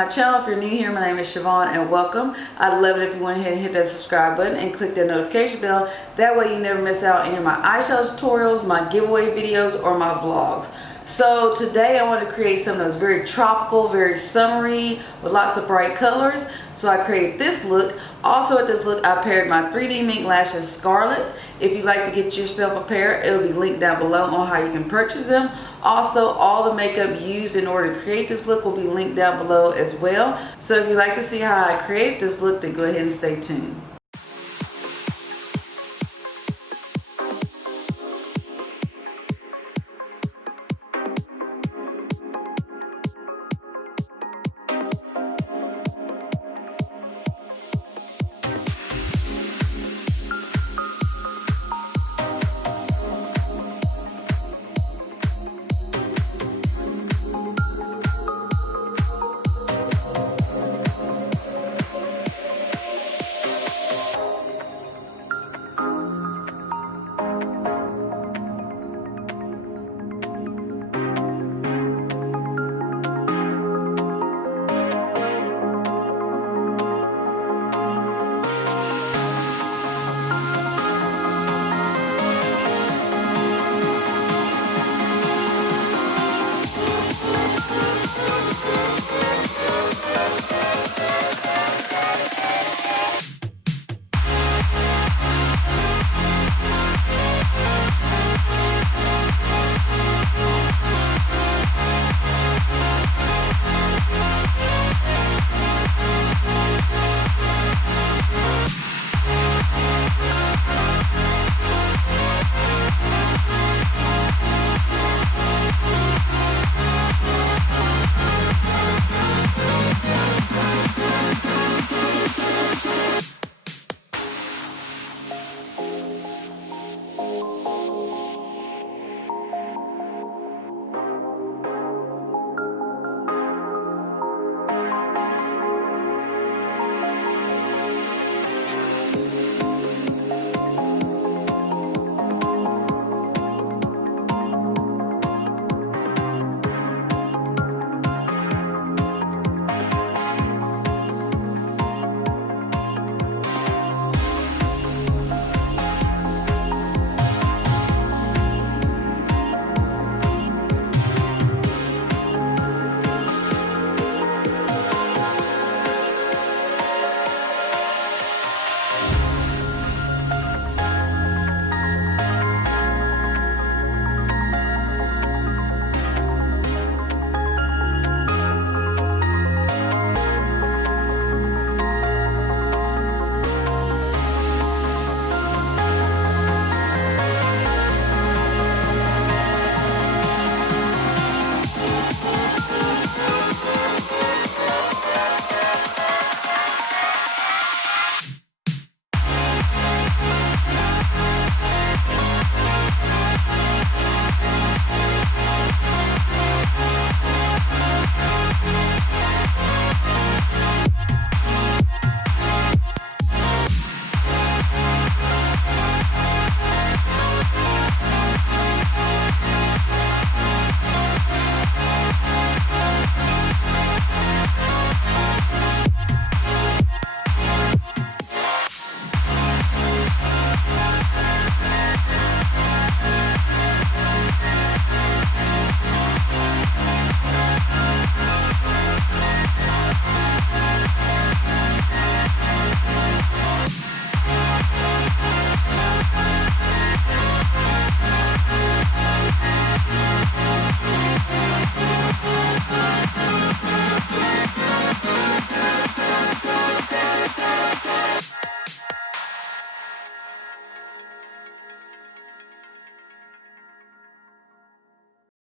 my channel. If you're new here, my name is Shavonne and welcome. I'd love it if you went ahead and hit that subscribe button and click that notification bell. That way you never miss out on any of my eyeshadow tutorials, my giveaway videos, or my vlogs. So today I want to create something that's very tropical, very summery, with lots of bright colors. So I created this look. Also with this look, I paired my 3D Mink lashes Scarlett. If you'd like to get yourself a pair, it'll be linked down below on how you can purchase them. Also, all the makeup used in order to create this look will be linked down below as well. So if you'd like to see how I create this look, then go ahead and stay tuned.